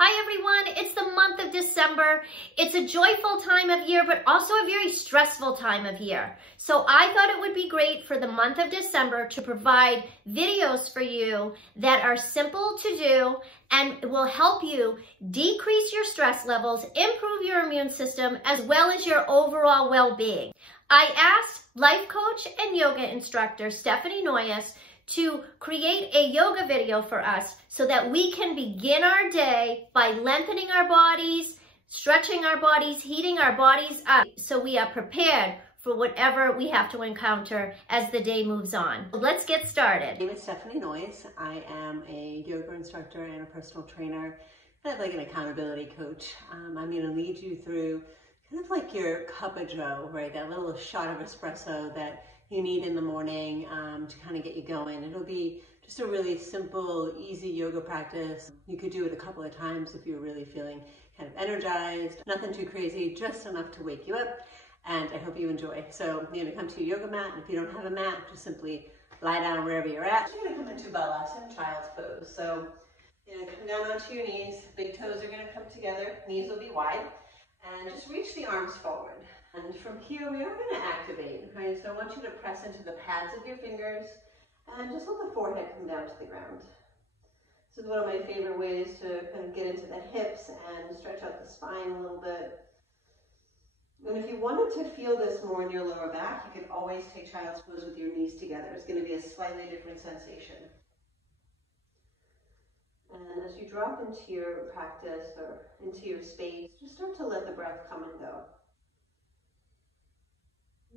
Hi everyone, it's the month of December. It's a joyful time of year, but also a very stressful time of year. So I thought it would be great for the month of December to provide videos for you that are simple to do and will help you decrease your stress levels, improve your immune system, as well as your overall well-being. I asked life coach and yoga instructor Stephanie Noyes to create a yoga video for us so that we can begin our day by lengthening our bodies, stretching our bodies, heating our bodies up so we are prepared for whatever we have to encounter as the day moves on. Let's get started. My name is Stephanie Noyes. I am a yoga instructor and a personal trainer, kind of like an accountability coach. I'm going to lead you through kind of like your cup of joe, right? That little shot of espresso that you need in the morning to kind of get you going. It'll be just a really simple, easy yoga practice. You could do it a couple of times if you're really feeling kind of energized. Nothing too crazy, just enough to wake you up. And I hope you enjoy. So you're gonna come to your yoga mat. If you don't have a mat, just simply lie down wherever you're at. You're gonna come into balasana, child's pose. So you're gonna come down onto your knees. Big toes are gonna come together. Knees will be wide. And just reach the arms forward. And from here, we are going to activate, right? So I want you to press into the pads of your fingers and just let the forehead come down to the ground. This is one of my favorite ways to kind of get into the hips and stretch out the spine a little bit. And if you wanted to feel this more in your lower back, you could always take child's pose with your knees together. It's going to be a slightly different sensation. And as you drop into your practice or into your space, just start to let the breath come and go.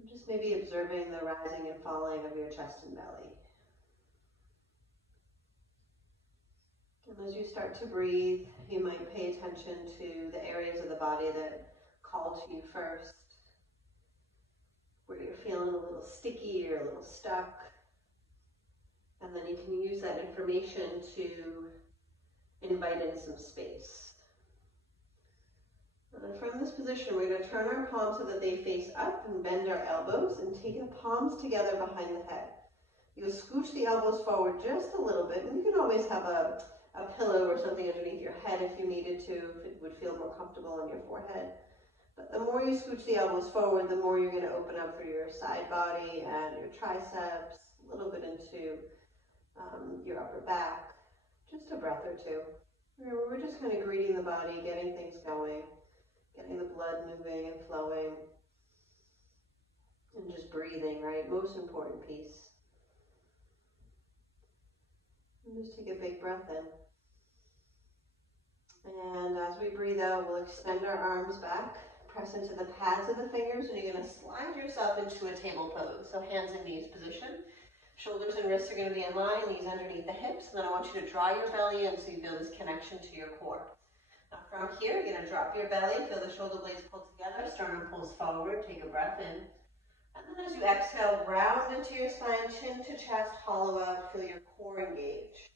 Just maybe observing the rising and falling of your chest and belly. And as you start to breathe, you might pay attention to the areas of the body that call to you first, where you're feeling a little sticky or a little stuck. And then you can use that information to invite in some space. And from this position, we're going to turn our palms so that they face up and bend our elbows and take the palms together behind the head. You'll scooch the elbows forward just a little bit, and you can always have a pillow or something underneath your head if you needed to, if it would feel more comfortable on your forehead. But the more you scooch the elbows forward, the more you're going to open up for your side body and your triceps, a little bit into your upper back. Just a breath or two. We're just kind of greeting the body, getting things going. Getting the blood moving and flowing, and just breathing, right? Most important piece. And just take a big breath in. And as we breathe out, we'll extend our arms back, press into the pads of the fingers, and you're going to slide yourself into a table pose. So hands and knees position. Shoulders and wrists are going to be in line, knees underneath the hips. And then I want you to draw your belly in so you feel this connection to your core. Now from here, you're going to drop your belly, feel the shoulder blades pull together, sternum pulls forward, take a breath in. And then as you exhale, round into your spine, chin to chest, hollow out, feel your core engage.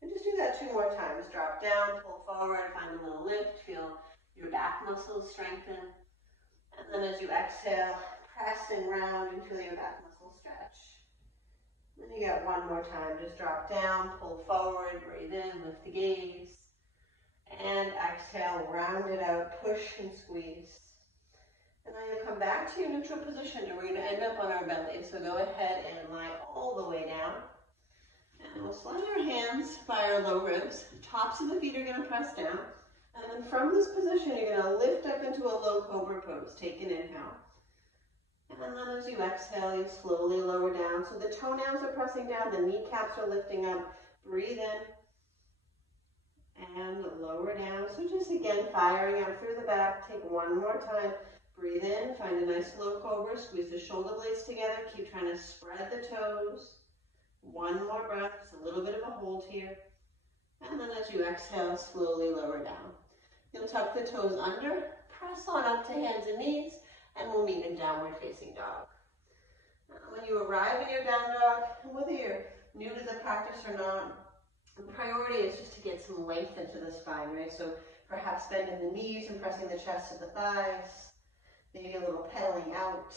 And just do that 2 more times. Drop down, pull forward, find a little lift, feel your back muscles strengthen. And then as you exhale, press and round and feel your back muscles stretch. And then you got 1 more time. Just drop down, pull forward, breathe in, lift the gaze. And exhale, round it out, push and squeeze. And then you'll come back to your neutral position and we're going to end up on our belly. So go ahead and lie all the way down. And we'll slide our hands by our low ribs. The tops of the feet are going to press down. And then from this position, you're going to lift up into a low cobra pose. Take an inhale. And then as you exhale, you slowly lower down. So the toenails are pressing down, the kneecaps are lifting up. Breathe in. And lower down. So just again, firing up through the back. Take 1 more time. Breathe in. Find a nice low cobra. Squeeze the shoulder blades together. Keep trying to spread the toes. 1 more breath. Just a little bit of a hold here. And then as you exhale, slowly lower down. You'll tuck the toes under. Press on up to hands and knees. And we'll meet in downward facing dog. When you arrive in your down dog, whether you're new to the practice or not, the priority is just to get some length into the spine, right? So perhaps bending the knees and pressing the chest to the thighs, maybe a little pedaling out.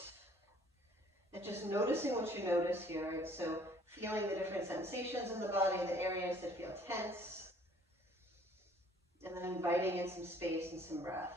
And just noticing what you notice here, right? So feeling the different sensations in the body, the areas that feel tense. And then invite inviting in some space and some breath.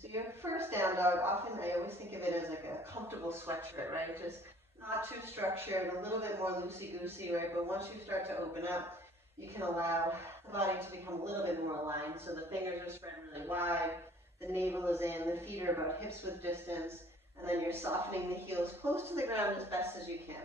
So your first down dog, often I always think of it as like a comfortable sweatshirt, right? Just not too structured, a little bit more loosey-goosey, right? But once you start to open up, you can allow the body to become a little bit more aligned. So the fingers are spread really wide, the navel is in, the feet are about hips width distance, and then you're softening the heels close to the ground as best as you can.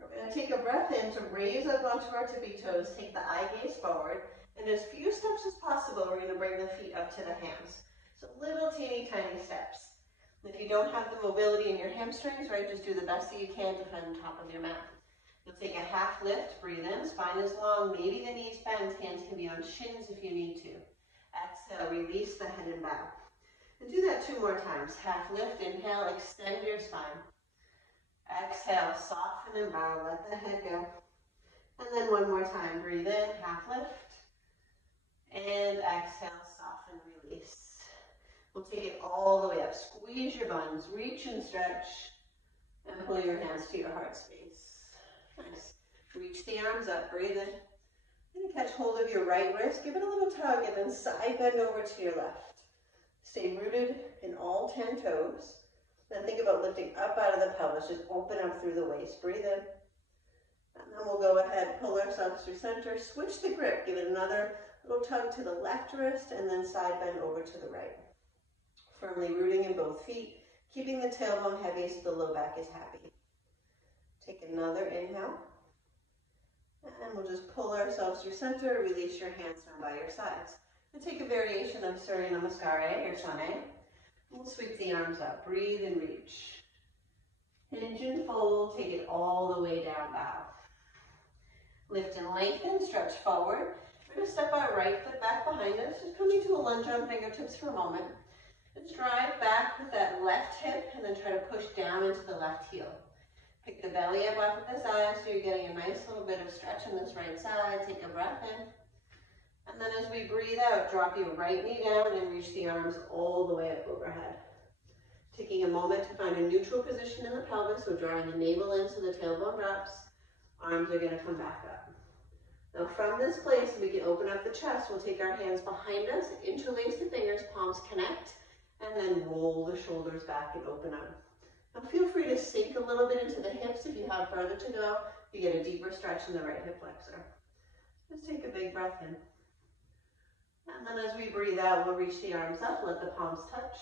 We're going to take a breath in to raise up onto our tippy toes, take the eye gaze forward, and as few steps as possible, we're going to bring the feet up to the hands. So little teeny tiny steps. And if you don't have the mobility in your hamstrings, right, just do the best that you can to find the top of your mat. You'll take a half lift, breathe in, spine is long, maybe the knees bend, hands can be on shins if you need to. Exhale, release the head and bow. And do that 2 more times. Half lift, inhale, extend your spine. Exhale, soften and bow, let the head go. And then 1 more time, breathe in, half lift. And exhale, soften, release. We'll take it all the way up. Squeeze your buns, reach and stretch, and pull your hands to your heart space. Nice. Reach the arms up, breathe in. And catch hold of your right wrist, give it a little tug, and then side bend over to your left. Stay rooted in all 10 toes. Then think about lifting up out of the pelvis, just open up through the waist. Breathe in. And then we'll go ahead, pull ourselves through center, switch the grip, give it another little tug to the left wrist, and then side bend over to the right. Firmly rooting in both feet, keeping the tailbone heavy so the low back is happy. Take another inhale. And we'll just pull ourselves through center, release your hands down by your sides. And take a variation of Surya Namaskara or Shane. We'll sweep the arms up, breathe and reach. Hinge and fold, take it all the way down, bow. Lift and lengthen, stretch forward. We're going to step our right foot back behind us, just coming to a lunge on fingertips for a moment. Just drive back with that left hip and then try to push down into the left heel. Pick the belly up off of the side so you're getting a nice little bit of stretch on this right side. Take a breath in. And then as we breathe out, drop your right knee down and reach the arms all the way up overhead. Taking a moment to find a neutral position in the pelvis, so drawing the navel in so the tailbone drops. Arms are going to come back up. Now from this place, we can open up the chest. We'll take our hands behind us, interlace the fingers, palms connect, and then roll the shoulders back and open up. Now feel free to sink a little bit into the hips if you have further to go. You get a deeper stretch in the right hip flexor. Just take a big breath in. And then as we breathe out, we'll reach the arms up, let the palms touch.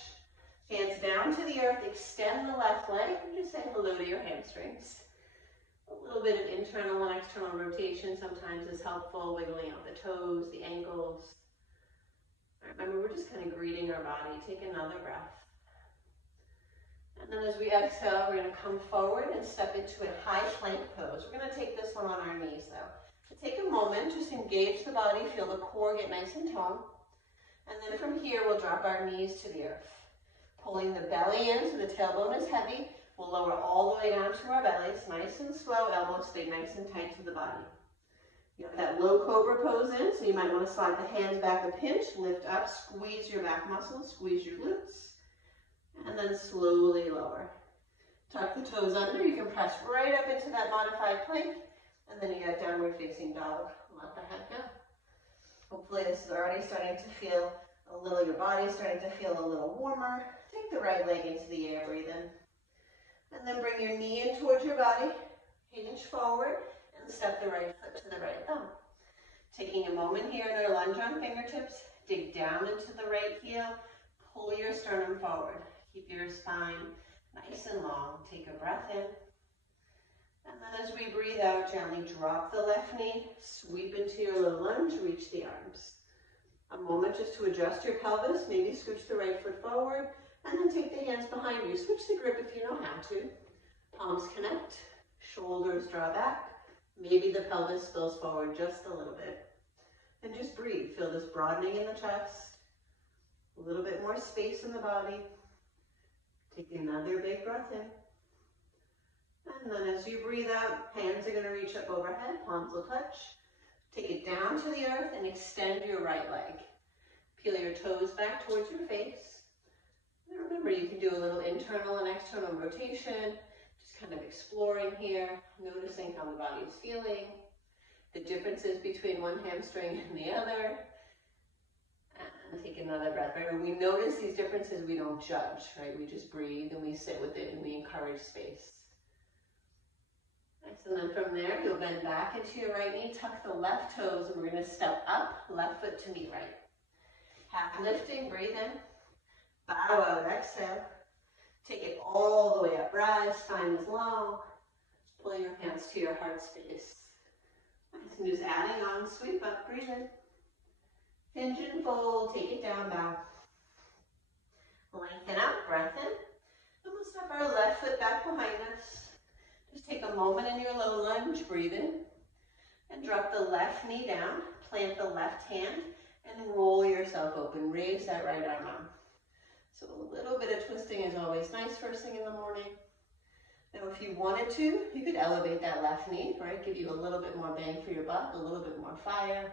Hands down to the earth, extend the left leg, and just say hello to your hamstrings. A little bit of internal and external rotation sometimes is helpful, wiggling out the toes, the ankles. Remember, we're just kind of greeting our body. Take another breath. And then as we exhale, we're going to come forward and step into a high plank pose. We're going to take this one on our knees though. So take a moment, just engage the body, feel the core get nice and toned. And then from here, we'll drop our knees to the earth. Pulling the belly in so the tailbone is heavy. We'll lower all the way down to our bellies, nice and slow, elbows stay nice and tight to the body. You have that low cobra pose in, so you might want to slide the hands back a pinch, lift up, squeeze your back muscles, squeeze your glutes, and then slowly lower. Tuck the toes under, you can press right up into that modified plank, and then you got downward facing dog. Let the head go. Hopefully this is already starting to feel a little, your body's starting to feel a little warmer. Take the right leg into the air, breathe in. And then bring your knee in towards your body, hinge forward, and step the right foot to the right thumb. Taking a moment here in our lunge on fingertips, dig down into the right heel, pull your sternum forward. Keep your spine nice and long. Take a breath in. And then as we breathe out, gently drop the left knee, sweep into your low lunge, reach the arms. A moment just to adjust your pelvis, maybe scooch the right foot forward, and then take the hands behind you. Switch the grip if you know how to. Palms connect, shoulders draw back. Maybe the pelvis spills forward just a little bit. And just breathe. Feel this broadening in the chest. A little bit more space in the body. Take another big breath in. And then as you breathe out, hands are going to reach up overhead, palms will touch. Take it down to the earth and extend your right leg. Peel your toes back towards your face. And remember, you can do a little internal and external rotation, just kind of exploring here, noticing how the body is feeling. the differences between one hamstring and the other. And take another breath, right? When we notice these differences, we don't judge, right? We just breathe and we sit with it and we encourage space. Nice, and then from there, you'll bend back into your right knee, tuck the left toes, and we're gonna step up, left foot to meet right. Half lifting, breathe in, bow out, exhale. Take it all the way up, rise, spine is long. Pull your hands to your heart space. Nice, and just adding on, sweep up, breathe in. Hinge and fold, take it down, bow. Lengthen out, breath in. And we'll step our left foot back behind us. Just take a moment in your low lunge, breathe in. And drop the left knee down, plant the left hand, and roll yourself open. Raise that right arm up. So a little bit of twisting is always nice first thing in the morning. Now if you wanted to, you could elevate that left knee, right? Give you a little bit more bang for your buck, a little bit more fire.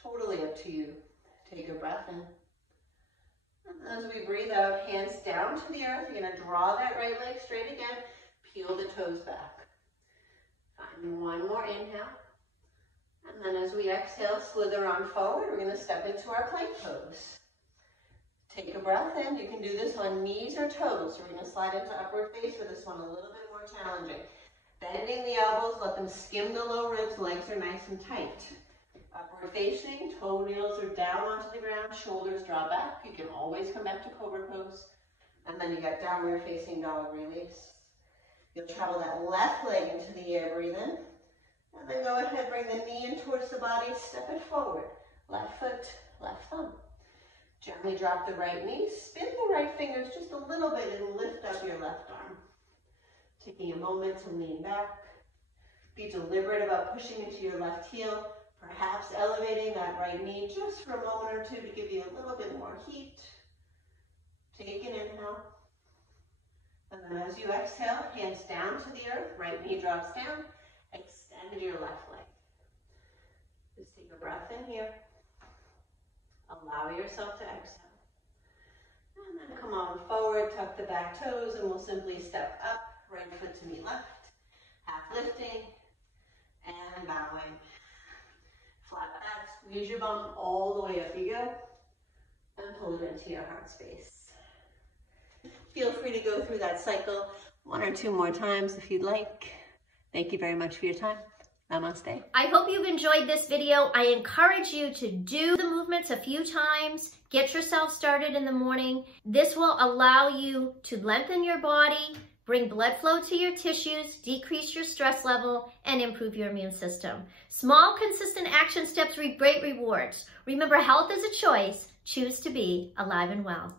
Totally up to you. Take a breath in. And as we breathe out, hands down to the earth, you're gonna draw that right leg straight again, peel the toes back. Find one more inhale. And then as we exhale, slither on forward, we're gonna step into our plank pose. Take a breath in. You can do this on knees or toes. We're going to slide into upward face for this one, a little bit more challenging. Bending the elbows, let them skim the low ribs, legs are nice and tight. Upward facing, toenails are down onto the ground, shoulders draw back. You can always come back to cobra pose. And then you got downward facing dog release. You'll travel that left leg into the air, breathe in. And then go ahead, bring the knee in towards the body, step it forward. Left foot, left thumb. Gently drop the right knee, spin the right fingers just a little bit and lift up your left arm. Taking a moment to lean back. Be deliberate about pushing into your left heel, perhaps elevating that right knee just for a moment or two to give you a little bit more heat. Take an inhale. And then as you exhale, hands down to the earth, right knee drops down, extend your left leg. Just take a breath in here. Allow yourself to exhale. And then come on forward, tuck the back toes, and we'll simply step up, right foot to meet left, half lifting, and bowing. Flat back, squeeze your bum all the way up you go, and pull it into your heart space. Feel free to go through that cycle 1 or 2 more times if you'd like. Thank you very much for your time. Namaste. I hope you've enjoyed this video. I encourage you to do the movements a few times. Get yourself started in the morning. This will allow you to lengthen your body, bring blood flow to your tissues, decrease your stress level, and improve your immune system. Small, consistent action steps reap great rewards. Remember, health is a choice. Choose to be alive and well.